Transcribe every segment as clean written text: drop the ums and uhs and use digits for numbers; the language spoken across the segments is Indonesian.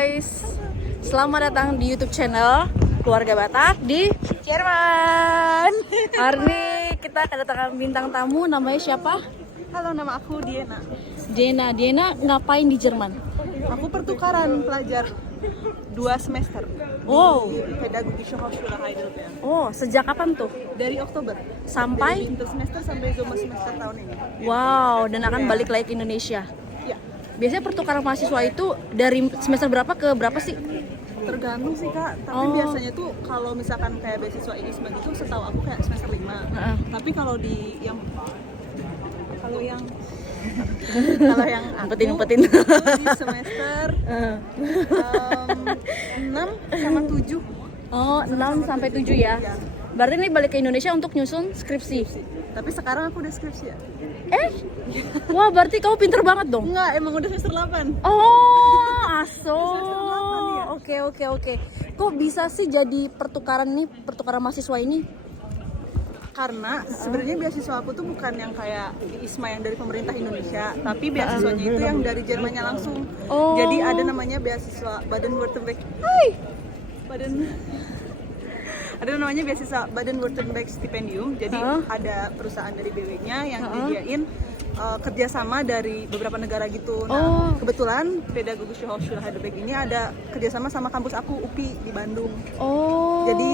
guys, selamat datang di YouTube channel Keluarga Batak di Jerman. Hari ini kita kedatangan bintang tamu, namanya siapa? Halo, nama aku Diana. Diana ngapain di Jerman? Aku pertukaran pelajar 2 semester Oh, di Pädagogische Hochschule Heidelberg. oh sejak kapan tuh? Dari Oktober Sampai? dari winter semester sampai zomer semester tahun ini. Wow, dan akan balik lagi ke Indonesia. Ya, Biasanya pertukaran mahasiswa itu dari semester berapa ke berapa sih? tergantung sih Kak, tapi Oh. biasanya tuh kalau misalkan kayak beasiswa ini sebagai itu setahu aku kayak semester 5. Heeh. Tapi kalau yang kalau yang aku Umpetin. itu di semester 6 sama 7. Oh, 6 sampai 7 ya. Ya. Berarti ini balik ke Indonesia untuk nyusun skripsi. Tapi sekarang aku udah skripsi ya. Wah, berarti kamu pinter banget dong. Enggak, emang udah semester 8. Oh, aso. ya. Oke. Kok bisa sih jadi pertukaran mahasiswa ini? Karena sebenarnya beasiswa aku tuh bukan yang kayak ISMA yang dari pemerintah Indonesia, tapi beasiswanya itu yang dari Jermannya langsung. Oh. Jadi ada namanya beasiswa Baden-Württemberg. Ada namanya beasiswa Baden-Württemberg Stipendium. Jadi ada perusahaan dari BW-nya yang nyediain kerjasama dari beberapa negara gitu. Nah, kebetulan Pädagogische Hochschule Heidelberg ini ada kerjasama sama kampus aku UPI di Bandung. Oh. Jadi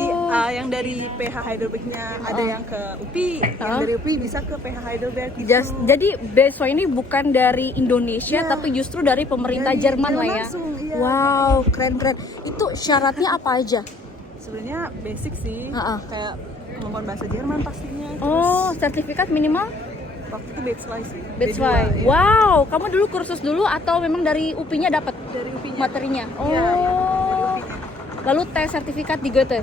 yang dari PH Heidelbergnya ada yang ke UPI, yang dari UPI bisa ke PH Heidelberg gitu. Jadi beasiswa ini bukan dari Indonesia, tapi justru dari pemerintah Dari Jerman lah ya. langsung, iya. Wow, keren. Itu syaratnya apa aja? Sebenarnya basic sih, kayak kemampuan bahasa Jerman pastinya. Oh, sertifikat minimal? Waktu itu Bachelor sih. That's B2, why. iya. Wow, kamu dulu kursus dulu atau memang dari UPI-nya dapat Dari UPI-nya. materinya? Oh. Iya, dari UPI-nya. Lalu tes sertifikat di Goethe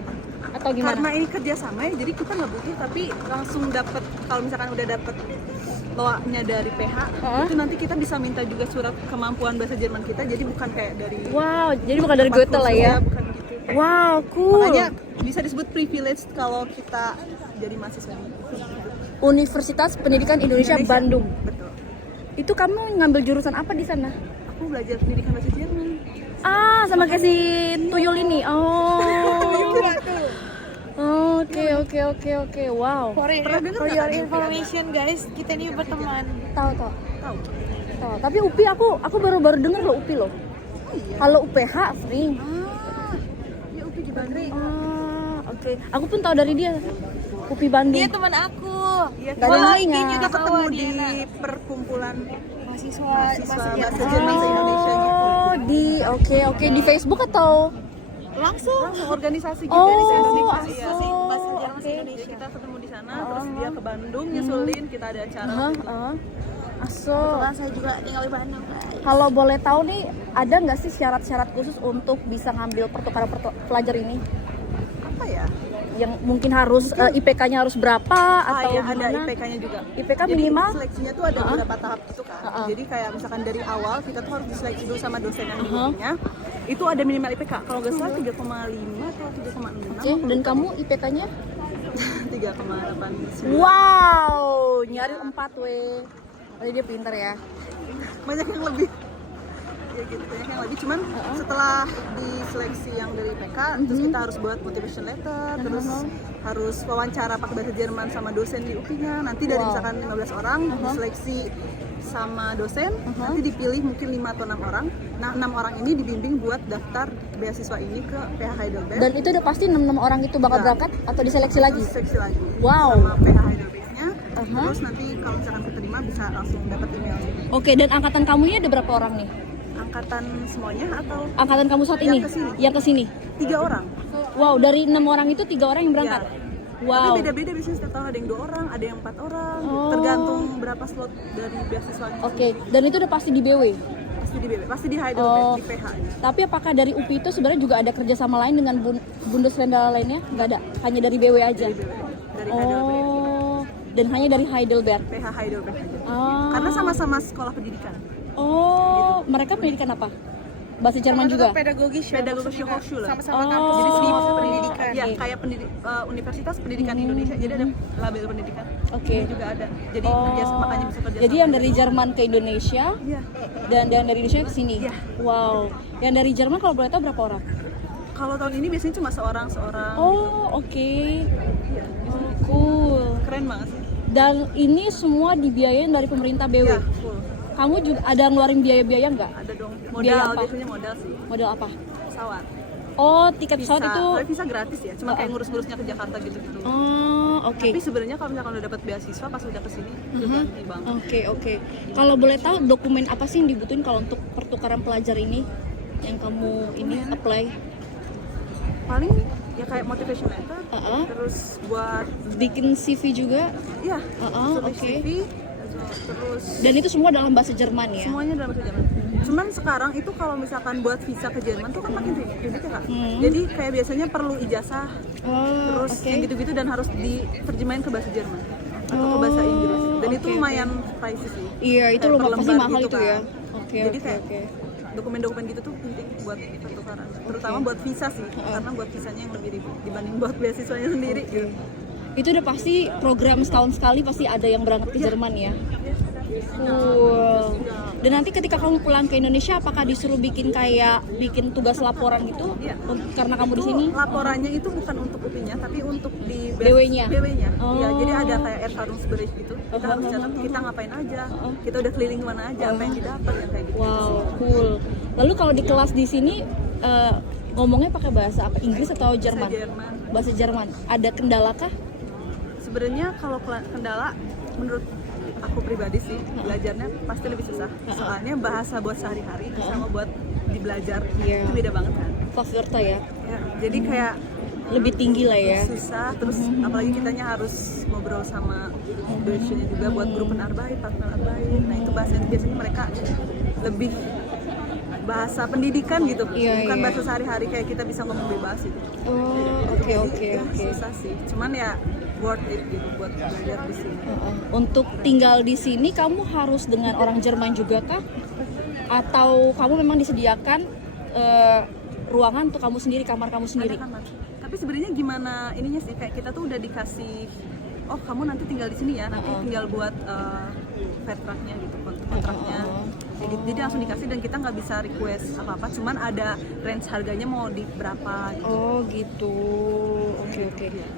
atau gimana? Karena ini kerjasama ya, jadi kita nggak butuh, tapi langsung dapat. Kalau misalkan udah dapat loa-nya dari PH, itu nanti kita bisa minta juga surat kemampuan bahasa Jerman kita. Jadi bukan kayak dari Wow, jadi bukan dari tempat Goethe lah kursus ya. bukan gitu. Wow, cool. Makanya bisa disebut privilege kalau kita jadi mahasiswa ini. Universitas Pendidikan Indonesia Bandung. Betul. Itu kamu ngambil jurusan apa di sana? Aku belajar pendidikan bahasa Jerman. Ah, sama kayak si Tuyul ini. Oh. Oke. Wow. For your information guys, kita ini berteman. Tahu. Tahu? Tapi UPI aku baru denger loh UPI loh. Kalau UPH sering. Ya UPI di Bandung. Oke. Aku pun tahu dari dia. UPI Bandung. Dia teman aku. Iya, Gak ada nanya. IG-nya kita udah ketemu bawa di Diana. perkumpulan Mahasiswa mahasiswa bahasa bahasa Jerman. Jerman se-Indonesia gitu. Oke di Facebook atau? Langsung organisasi gitu Oh, dari se-Indonesia. aso. Iya. Bahasa Jerman Oke. se-Indonesia. Kita ketemu di sana, terus dia ke Bandung nyusulin, kita ada acara gitu. Aso. Kebetulan saya juga tinggal di Bandung guys. Kalau boleh tahu nih, ada nggak sih syarat-syarat khusus untuk bisa ngambil pertukaran pelajar ini? Apa ya? Yang mungkin harus IPK-nya harus berapa atau Ya, ada gimana? IPK-nya juga. IPK Jadi minimal? seleksinya tuh ada beberapa tahap gitu kan. Jadi kayak misalkan dari awal kita tuh harus diseleksi dulu sama dosen yang dibimbingnya. Itu ada minimal IPK. Kalau nggak salah 3,5 atau 3,6. Oke, dan kamu IPK-nya? 3,8. Wow, nyari 4 weh. Berarti dia pintar ya. Banyak yang lebih. Ya gitu, banyak yang lebih. Cuman setelah diseleksi yang dari IPK, terus kita harus buat motivation letter, terus harus wawancara pakai bahasa Jerman sama dosen di UPI-nya. Nanti dari misalkan 15 orang diseleksi sama dosen, nanti dipilih mungkin 5 atau 6 orang. Nah, 6 orang ini dibimbing buat daftar beasiswa ini ke PH Heidelberg. Dan itu udah pasti 6 orang itu bakal berangkat atau diseleksi lagi? Seleksi lagi. Wow. Sama PH Heidelberg-nya. Terus nanti kalau misalkan keterima bisa langsung dapat email. Oke, dan angkatan kamu ini ada berapa orang nih? Angkatan semuanya atau Angkatan kamu saat ini? Yang kesini? 3 orang? Wow, dari 6 orang itu 3 orang yang berangkat? Iya. Wow. Tapi beda-beda biasanya setiap tahun ada yang 2 orang, ada yang 4 orang, tergantung berapa slot dari beasiswanya. Oke, dan itu udah pasti di BW? Pasti di BB, pasti di Heidelberg, Oh. di PH. Tapi apakah dari UPI itu sebenarnya juga ada kerjasama lain dengan Bundesländer lainnya? Nggak ada, hanya dari BW aja? Dari BB, dari Heidelberg, Oh, dan hanya dari Heidelberg? PH Heidelberg aja. Ah. Karena sama-sama sekolah pendidikan. Oh, mereka pendidikan apa? Bahasa Jerman juga. Pedagogisch Hochschule. sama-sama Oh, kampus Jadi di sedikit pendidikan. ya kayak Universitas Pendidikan Indonesia. Jadi ada label pendidikan. Oke. Ini juga ada. Jadi makanya bisa kerja. Jadi yang dari Jerman ke Indonesia Iya. dan dari Indonesia ke sini. Iya. Wow. Yang dari Jerman kalau boleh tahu berapa orang? Kalau tahun ini biasanya cuma seorang. Oh, oke. Iya. Oh, cool. Keren banget sih. Dan ini semua dibiayain dari pemerintah BW. Iya, full. Kamu juga ada ngeluarin biaya-biaya nggak? Ada dong. Biaya Modal apa? biasanya modal sih. Modal apa? Pesawat. Oh, tiket pesawat itu. Tapi visa gratis ya. Cuma kayak ngurus-ngurusnya ke Jakarta gitu-gitu. Oh, oke. Tapi sebenarnya kalau misalkan udah dapat beasiswa pas udah kesini udah ganti banget. Oke. Kalau boleh tahu dokumen apa sih yang dibutuhin kalau untuk pertukaran pelajar ini yang kamu ini apply? Paling ya kayak motivation letter, terus buat Bikin CV juga? iya, Oke. CV, terus Dan itu semua dalam bahasa Jerman ya? semuanya dalam bahasa Jerman. Cuman sekarang itu kalau misalkan buat visa ke Jerman tuh kan makin ribet ya Kak. Jadi kayak biasanya perlu ijazah, Oh, terus oke. yang gitu-gitu dan harus diterjemahin ke bahasa Jerman atau ke bahasa Inggris. Dan itu oke, lumayan pricey sih. Iya, itu Kayak per lumayan pasti lembar mahal gitu itu kan. ya. Oke, Jadi oke, kayak oke. dokumen-dokumen gitu tuh penting buat pertukaran. Terutama buat visa sih, karena buat visanya yang lebih ribet dibanding buat beasiswanya sendiri. Gitu. Itu udah pasti program setahun sekali pasti ada yang berangkat ke Jerman ya. Cool. Dan nanti ketika kamu pulang ke Indonesia, apakah disuruh bikin tugas laporan gitu? Iya. Karena kamu di sini? Laporannya itu bukan untuk UPI-nya, tapi untuk di BW-nya? BW-nya. Oh. Iya, jadi ada kayak Erfahrungsbericht gitu. Kita harus catat kita ngapain aja, kita udah keliling mana aja, apa yang didapat yang kayak gitu. Wow, cool. Lalu kalau di kelas di sini ngomongnya pakai bahasa apa? Inggris atau Jerman? Jerman. Bahasa Jerman. Ada kendala kah? Sebenarnya kalau kendala menurut aku pribadi sih belajarnya pasti lebih susah. Soalnya bahasa buat sehari-hari sama buat dibelajar Iya. itu beda banget kan. Fachwörter ya? Ya, jadi kayak Lebih tinggi lah ya? susah, terus apalagi kitanya harus ngobrol sama dosennya juga buat grup penarbait, partner arbait. Nah itu bahasanya biasanya mereka lebih bahasa pendidikan gitu, Iya, bukan iya. bahasa sehari-hari kayak kita bisa ngomong bebas gitu. Oh, oke. Ya, susah sih, cuman ya worth it gitu buat belajar di sini. Untuk tinggal di sini kamu harus dengan orang Jerman juga kah? Atau kamu memang disediakan ruangan untuk kamu sendiri, kamar kamu sendiri? Ada kamar. Tapi sebenarnya gimana ininya sih, kayak kita tuh udah dikasih, oh kamu nanti tinggal di sini ya, nanti tinggal buat kontraknya gitu, kontraknya. Jadi langsung dikasih dan kita nggak bisa request apa-apa, cuman ada range harganya mau di berapa gitu. Oh gitu, oke.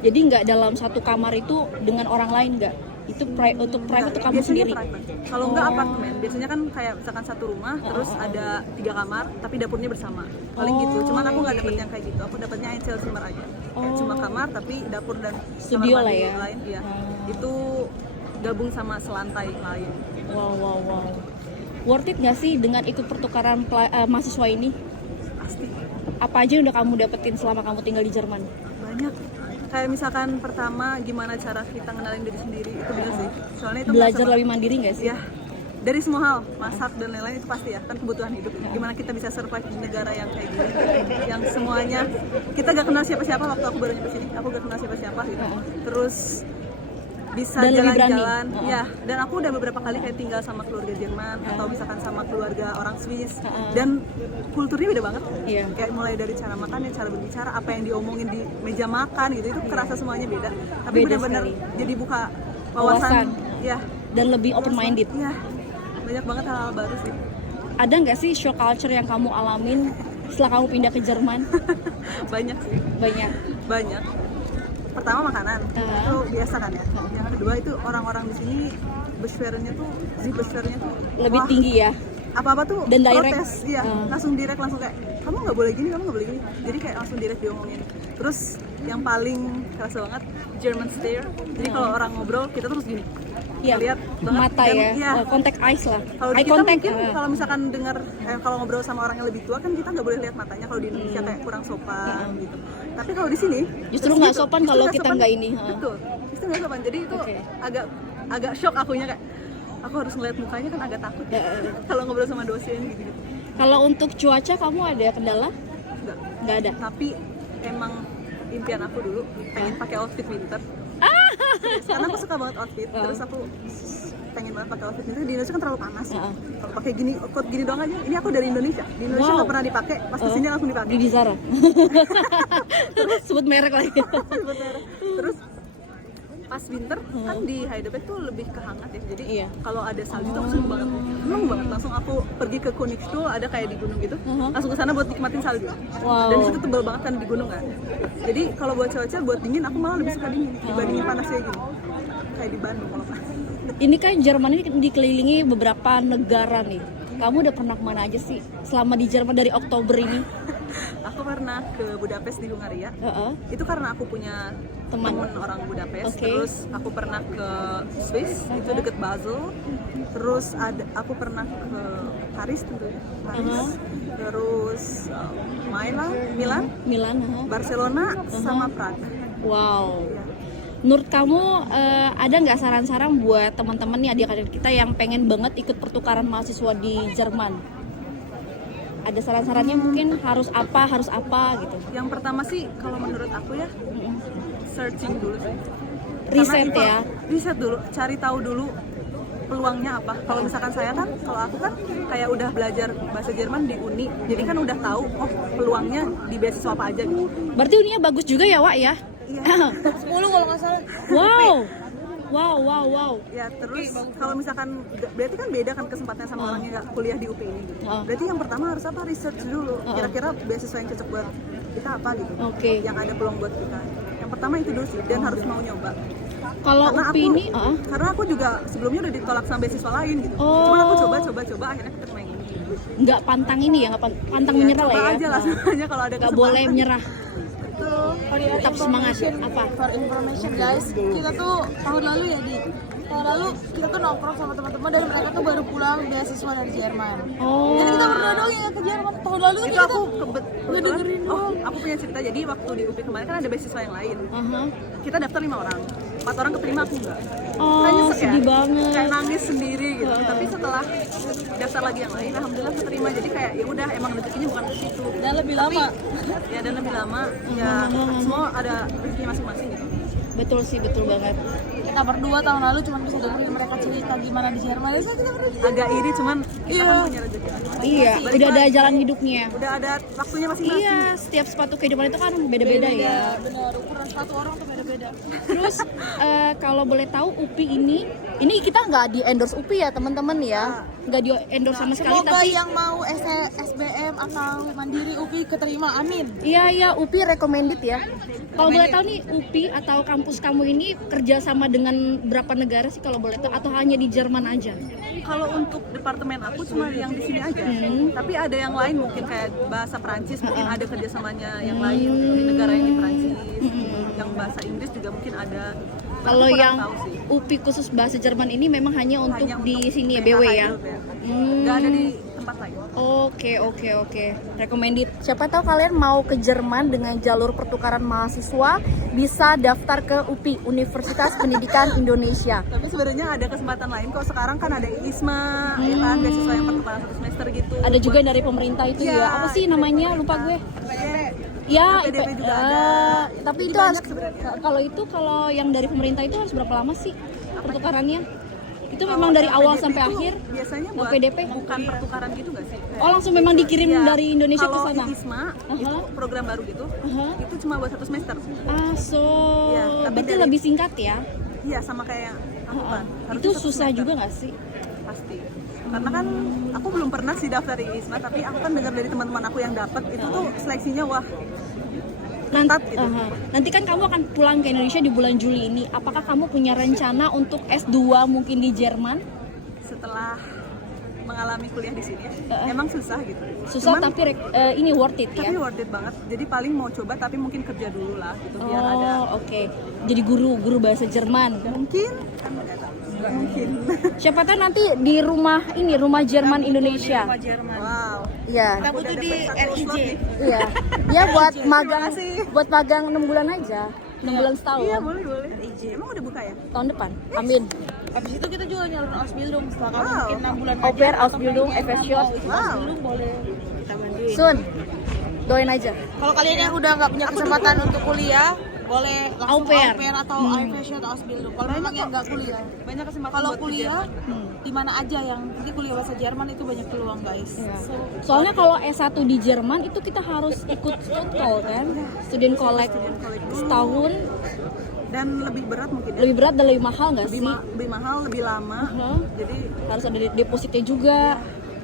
Jadi nggak dalam satu kamar itu dengan orang lain nggak? Itu untuk private itu kamu Biasanya sendiri? private. Kalau nggak apartemen, biasanya kan kayak misalkan satu rumah, terus ada 3 kamar, tapi dapurnya bersama. Paling gitu. Cuman aku nggak dapet yang kayak gitu. Aku dapetnya Einzelzimmer aja. Kayak cuma kamar, tapi dapur dan Studio kamar lah mandi ya? lain. Iya. Itu gabung sama selantai lain. Wow. Worth it nggak sih dengan ikut pertukaran mahasiswa ini? Pasti Apa aja yang udah kamu dapetin selama kamu tinggal di Jerman? banyak. Kayak misalkan pertama gimana cara kita ngenalin diri sendiri itu bener sih. Soalnya itu Belajar nggak lebih mandiri nggak sih? ya dari semua hal, masak dan lain-lain itu pasti ya, kan kebutuhan hidup. Gimana kita bisa survive di negara yang kayak gini, yang semuanya kita gak kenal siapa-siapa. Waktu aku baru nyampe sini, aku gak kenal siapa-siapa gitu. Terus bisa Dan lebih berani. jalan-jalan, ya. Dan aku udah beberapa kali kayak tinggal sama keluarga Jerman atau misalkan sama keluarga orang Swiss, dan kulturnya beda banget. Iya. Kayak mulai dari cara makan, cara berbicara, apa yang diomongin di meja makan gitu, itu kerasa semuanya beda. Tapi Beda benar-benar sekali. jadi buka Wawasan. wawasan, ya. Dan lebih open minded. Iya, banyak banget hal-hal baru sih. Ada nggak sih shock culture yang kamu alamin setelah kamu pindah ke Jerman? Banyak sih, Banyak. banyak. Pertama makanan, itu biasa kan ya. Yang kedua itu orang-orang di sini Beschwerdennya tuh Lebih wah, tinggi ya. apa-apa tuh Dan direct. protes, iya, langsung direct, langsung kayak kamu nggak boleh gini, kamu nggak boleh gini. Jadi kayak langsung direct diomongin. Terus yang paling kerasa banget German stare. Jadi kalau orang ngobrol kita terus gini. Iya. Lihat banget. Mata Dan, ya. iya. Contact eyes lah. Kalau di Eye kita contact. mungkin kalau misalkan dengar kalau ngobrol sama orang yang lebih tua kan kita nggak boleh lihat matanya, kalau di Indonesia kayak kurang sopan gitu. Tapi kalau di sini Justru terus nggak gitu, sopan justru kalau nggak kita sopan. nggak ini. Betul, justru nggak sopan. Jadi itu Oke. agak shock akunya, kayak aku harus ngeliat mukanya kan agak takut kalau ngobrol sama dosen gitu. Kalau untuk cuaca kamu ada kendala? Enggak. Nggak ada. Tapi emang impian aku dulu pengen pakai outfit winter. Karena aku suka banget outfit, terus aku pengen banget pakai outfit itu. Di Indonesia kan terlalu panas ya. Kalau pakai gini, coat gini doang aja. Ini aku dari Indonesia. Di Indonesia nggak pernah dipakai, pas kesini langsung dipakai. Di Zara. Sebut merek lagi. Terus pas winter kan di Heidelberg tuh lebih ke hangat ya. Jadi kalau ada salju tuh aku seneng banget. Langsung aku pergi ke Königsstuhl, ada kayak di gunung gitu. Langsung ke sana buat nikmatin salju. Wow. Dan itu tebal banget kan di gunung kan. Jadi kalau buat cewek-cewek buat dingin aku malah lebih suka dingin dibandingin panas kayak gini. Kayak di Bandung kalau panas. Ini kan Jerman ini dikelilingi beberapa negara nih. Kamu udah pernah kemana aja sih selama di Jerman dari Oktober ini? Aku pernah ke Budapest di Hungaria. Itu karena aku punya teman orang Budapest. Terus aku pernah ke Swiss, itu deket Basel. Terus aku pernah ke Paris tentunya. Terus Milan, Barcelona, sama Praga. Wow. Menurut kamu ada nggak saran-saran buat teman-teman nih adik-adik kita yang pengen banget ikut pertukaran mahasiswa di Jerman? Ada saran-sarannya mungkin harus apa gitu? Yang pertama sih kalau menurut aku ya searching dulu sih. Riset ya? Riset dulu, cari tahu dulu peluangnya apa. Kalau misalkan kalau aku kan kayak udah belajar bahasa Jerman di Uni, jadi kan udah tahu peluangnya di beasiswa apa aja gitu. Berarti uninya bagus juga ya, Wak ya? Iya. 10 kalau nggak salah. Wow. Ya terus kalau misalkan berarti kan beda kan kesempatannya sama orang yang nggak kuliah di UP ini gitu. Berarti yang pertama harus apa? Research dulu. Kira-kira beasiswa yang cocok buat kita apa gitu. Yang ada peluang buat kita. Yang pertama itu dulu sih, dan harus mau nyoba. Kalau UPI ini, karena aku juga sebelumnya udah ditolak sama beasiswa lain gitu. Cuma aku coba akhirnya keterima yang ini. Nggak pantang ini ya, nggak pantang menyerah lah ya. Coba aja lah semuanya kalau ada nggak kesempatan. boleh menyerah. Tetap semangat. Apa? For information guys, kita tuh tahun lalu kita tuh nongkrong sama teman-teman dan mereka tuh baru pulang beasiswa dari Jerman. Jadi kita berdua doang yang ke Jerman. Tahun lalu itu aku dengerin. Aku punya cerita. Jadi waktu di UP kemarin kan ada beasiswa yang lain. Kita daftar 5 orang. 4 orang keterima, aku enggak. Sedih banget. Kayak nangis sendiri gitu. Tapi setelah daftar lagi yang lain, alhamdulillah keterima. Jadi kayak ya udah emang rezekinya bukan ke situ. Dan lebih lama. Dan lebih lama. Ya semua ada rezeki masing-masing gitu. Betul sih, betul banget. Kita berdua tahun lalu cuma bisa dengerin mereka cerita gimana di Jerman. Ya, kita berdua agak iri, cuman kita kan punya rezeki. Iya, udah ada jalan hidupnya. Udah ada waktunya masing-masing. Iya, setiap sepatu kehidupan itu kan beda-beda ya. Benar, ukuran sepatu orang tuh beda-beda. Terus kalau boleh tahu UPI ini kita nggak di endorse UPI ya teman-teman ya, nggak di endorse sama sekali. Semoga tapi yang mau SBM atau Mandiri UPI keterima, amin. Iya UPI recommended ya. Kalau boleh tahu nih UPI atau kampus kamu ini kerja sama dengan berapa negara sih kalau boleh tahu, atau hanya di Jerman aja? Kalau untuk departemen aku cuma yang di sini aja. Tapi ada yang lain mungkin kayak bahasa Perancis mungkin ada kerjasamanya yang lain di negara yang di Perancis. Yang bahasa Inggris juga mungkin ada. Kalau yang UPI khusus bahasa Jerman ini memang hanya untuk di sini ya, BW ya. Nggak ada di tempat lain. Oke. Recommended. Siapa tahu kalian mau ke Jerman dengan jalur pertukaran mahasiswa, bisa daftar ke UPI, Universitas Pendidikan Indonesia. Tapi sebenarnya ada kesempatan lain kok. Sekarang kan ada ISMA, ya kan, beasiswa yang pertukaran 1 semester gitu. Ada juga dari pemerintah itu ya. Apa sih namanya? Lupa gue. Ya, PDP juga ada. Tapi itu harus kalau yang dari pemerintah itu harus berapa lama sih pertukarannya? Itu memang dari awal sampai akhir. Biasanya buat PDP bukan pertukaran gitu nggak sih? Langsung memang dikirim dari Indonesia ke sana. Kalau ISMA itu program baru gitu, itu cuma buat 1 semester. Berarti lebih singkat ya? Iya, sama kayak yang aku kan. Itu susah juga nggak sih? Pasti. Karena kan aku belum pernah sih daftar di ISMA, tapi aku kan dengar dari teman-teman aku yang dapat itu tuh seleksinya wah. Nanti kan kamu akan pulang ke Indonesia di bulan Juli ini. Apakah kamu punya rencana untuk S2 mungkin di Jerman? Setelah mengalami kuliah di sini, emang susah gitu. Susah. Cuman, tapi ini worth it ya? Tapi worth it banget. Jadi paling mau coba tapi mungkin kerja dulu lah gitu biar ada. Oke. Jadi guru bahasa Jerman. Mungkin. Siapa tahu nanti di rumah Jerman Indonesia. Rumah Jerman. Wow. Iya. Kita butuh di RIJ. Iya. Ya buat magang 6 bulan aja. 6 bulan setahun. Iya, boleh. Emang udah buka ya? Tahun depan. Amin. Habis itu kita juga nyalurin Ausbildung setelah kami mungkin 6 bulan Au pair, Ausbildung, FSJ. Ausbildung boleh kita bantuin. Sun. Doain aja. Kalau kalian yang udah nggak punya kesempatan untuk kuliah, boleh Au langsung pair. au pair atau Ausbildung atau Ausbildung. Kalau memang yang nggak kuliah. Banyak kesempatan Kalau buat kuliah kerja. di mana aja yang nanti kuliah bahasa Jerman itu banyak peluang guys. Ya. Soalnya kalau S1 di Jerman itu kita harus ikut Stuttgart kan, student collect setahun, Dan lebih berat mungkin ya. lebih berat dan lebih mahal nggak sih? Lebih mahal, lebih lama. Jadi Harus ada depositnya juga.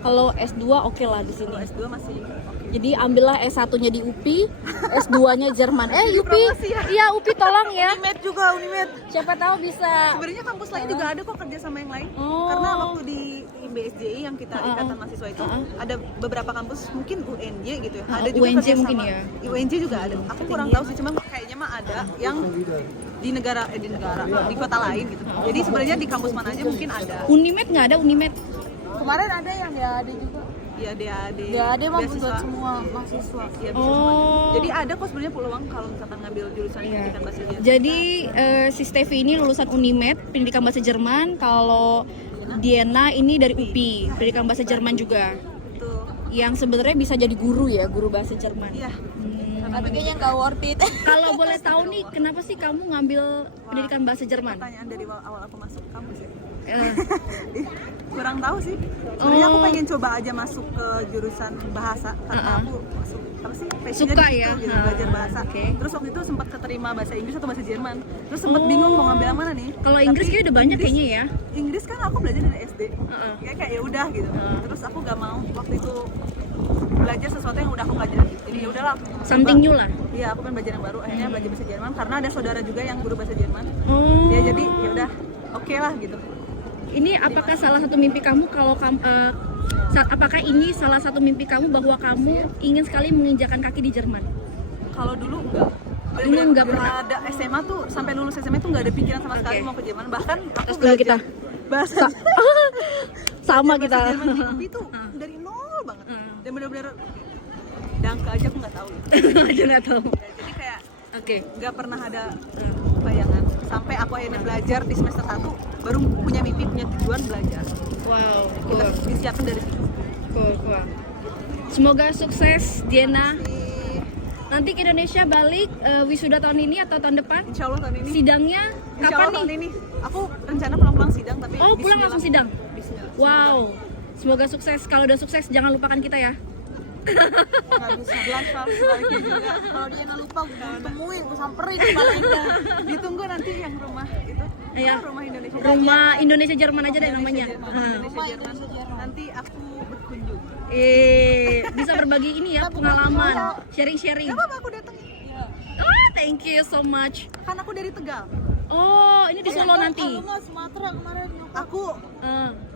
Kalau S2 oke lah di sini. kalau S2 masih Jadi ambillah S1-nya di UPI, S2-nya Jerman. UPI, iya UPI tolong ya. Unimed juga, Unimed. Siapa tahu bisa. Sebenarnya kampus lain juga ada kok kerja sama yang lain. Oh. Karena waktu di BSJI yang kita ikatan mahasiswa itu ada beberapa kampus, mungkin UNJ gitu ya. Ada juga UNJ kerja mungkin sama. ya. UNJ juga ada. Aku kurang tahu sih, cuma kayaknya mah ada yang di negara di kota lain gitu. Jadi sebenarnya di kampus mana aja mungkin ada. Unimed nggak ada Unimed. Kemarin ada yang DAD juga. Ya DAD. DAD mah buat beasiswa. semua mahasiswa. Ya, bisa Oh. semuanya. Jadi ada kok sebenarnya peluang kalau misalkan ngambil jurusan Iya. pendidikan bahasa Jerman. Jadi si Steffi ini lulusan Unimed, pendidikan bahasa Jerman. Kalau Diana ini dari UPI, pendidikan bahasa Jerman juga. Tuh. Yang sebenarnya bisa jadi guru ya, guru bahasa Jerman. Iya. Tapi kayaknya nggak worth it. Kalau boleh tahu nih, kenapa sih kamu ngambil pendidikan bahasa Jerman? Pertanyaan dari awal aku masuk kampus ya. Eh, Kurang tahu sih. Sebenarnya aku pengen coba aja masuk ke jurusan bahasa karena aku masuk apa sih passionnya Suka di situ ya? gitu, belajar bahasa. Oke. Terus waktu itu sempat keterima bahasa Inggris atau bahasa Jerman. Terus sempat bingung mau ngambil yang mana nih. Kalau Inggris Tapi kayaknya udah banyak kayaknya ya. Inggris kan aku belajar dari SD. Kayak ya udah gitu. Terus aku gak mau waktu itu belajar sesuatu yang udah aku pelajari. Jadi ya udahlah. aku Something coba. new lah. Iya, aku pengen belajar yang baru. Akhirnya belajar bahasa Jerman karena ada saudara juga yang guru bahasa Jerman. Oh. Ya jadi ya udah oke lah gitu. Ini apakah salah satu mimpi kamu kalau apakah ini salah satu mimpi kamu bahwa kamu ingin sekali menginjakan kaki di Jerman? Kalau dulu enggak. Dulu enggak pernah. Ada SMA tuh sampai lulus SMA tuh enggak ada pikiran sama sekali Oke. mau ke Jerman. Bahkan aku Terus dulu kita bahasa sama bahasa kita. Jerman di UPI tuh dari nol banget. Dan bener-bener dangka aja aku nggak tahu. Aja nggak tahu. Jadi kayak Oke. nggak pernah ada bayangan sampai aku akhirnya belajar di semester 1 baru punya mimpi, punya tujuan belajar. Wow. Kita Cool. disiapin dari situ. Cool. Semoga sukses Diana. Nanti ke Indonesia balik wisuda tahun ini atau tahun depan? Insya Allah tahun ini. Sidangnya Insya kapan Allah tahun nih? ini. Aku rencana pulang-pulang sidang tapi Oh, pulang bismillah. langsung sidang. Bismillah. Wow. Semoga sukses. Kalau udah sukses jangan lupakan kita ya. Nggak bisa belajar sebaliknya juga. Kalau dia lupa gue temuin, gue samperin di Balai Indah. Ditunggu nanti yang rumah itu. Iya. Apa, rumah Indonesia. Rumah Indonesia Jerman aja deh namanya. Indonesia Jerman. Nanti aku berkunjung. Bisa berbagi ini ya pengalaman, sharing-sharing. Gak apa-apa aku datengin. Oh, thank you so much. Kan aku dari Tegal. Oh, ini di Solo nanti. Aku mah Sumatera kemarin nyokap.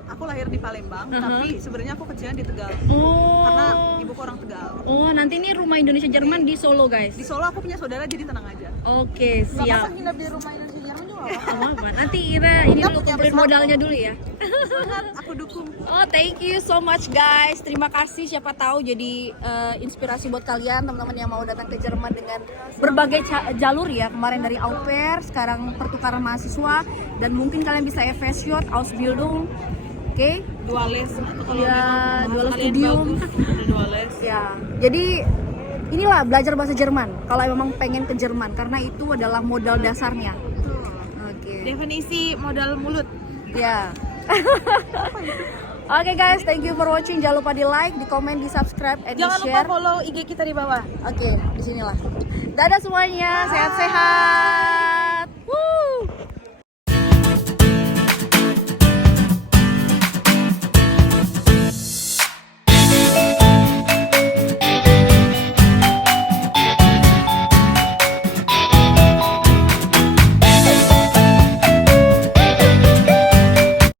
Aku lahir di Palembang, tapi sebenarnya aku kecilnya di Tegal. Karena Oh. ibuku orang Tegal. Oh, nanti ini rumah Indonesia Jerman di Solo, guys. Di Solo aku punya saudara jadi tenang aja. Oke, Nggak siap. apa nginep di rumah Indonesia Jerman juga nggak apa-apa. Apa? Nanti kita ini dulu kumpulin modalnya dulu ya. Sangat aku dukung. Oh, thank you so much guys. Terima kasih, siapa tahu jadi inspirasi buat kalian teman-teman yang mau datang ke Jerman dengan berbagai jalur ya. Kemarin dari au pair, sekarang pertukaran mahasiswa dan mungkin kalian bisa FSJ, Ausbildung. Oke. Dualis. Ya, dual studium. Dualis. Ya. Jadi inilah belajar bahasa Jerman kalau memang pengen ke Jerman karena itu adalah modal dasarnya. Oke. Definisi modal mulut. Ya. Oke guys, thank you for watching. Jangan lupa di like, di komen, di subscribe, and Jangan di lupa share. follow IG kita di bawah. Oke, di sinilah. Dadah semuanya, sehat-sehat.